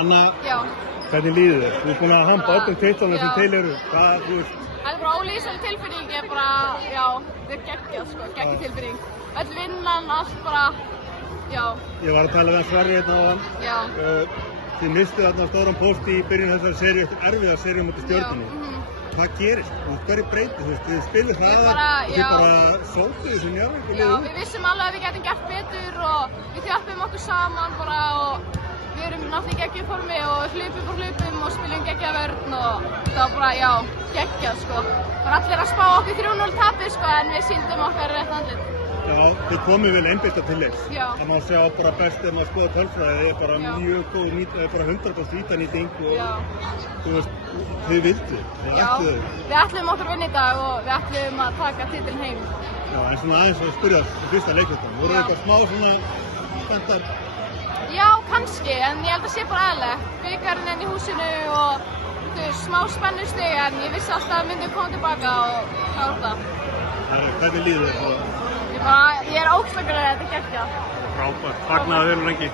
Anna, Já. hvernig líður þér? Þú ert búin að hampa öllum titlunum sem til eru. Hvað, þú veist? Það bara ólýsanleg tilfinning, ég bara, já, þetta geggjað sko, geggjað tilfinning. Öll vinnan, allt bara, já. Ég var að tala við Sverri hérna áðan. Já. Þið mistuð þarna stóran póst í byrjun þessari seríu, eftir erfiða seríu mútið Stjörnunni. Hvað gerist? Hverju breytið? Þú veist, þið spilið hraðar og þið bara sótið þessu Njarðvík. Já, við vissum alveg að við getum gert betur og við þjálpum okkur saman bara og við erum náttúrulega í geggjum formi og hlupum og spilum geggjað vörn og það var bara, já, geggjað sko. Það var allir að spá okkur 3-0 tapið sko en við sýndum okkar rétt andlit. Já, þið komið vel einbeittar til leiks. Já. Það má sjá bara best ef maður skoða tölfræði, það bara mjög góð nýta, það bara 100% vítanýting og þú veist, þið vildu, þið ætluðu. Já, við ætluðum okkur að vinna í dag og við ætluðum að taka titilinn heim. Já, en svona aðeins að spyrja fyrsta leiklutan, voru eitthvað smá svona spenntar? Já, kannski, en ég held að sé bara eðlilegt. Bikarinn inn í húsinu og þú veist, smá spennustig en ég vissi alltaf að við myndum koma tilbaka og klára það. Hvernig líður þér? Ég er ógeðslega glöð að þetta er geggjað. Frábært, fagnaðu vel lengi.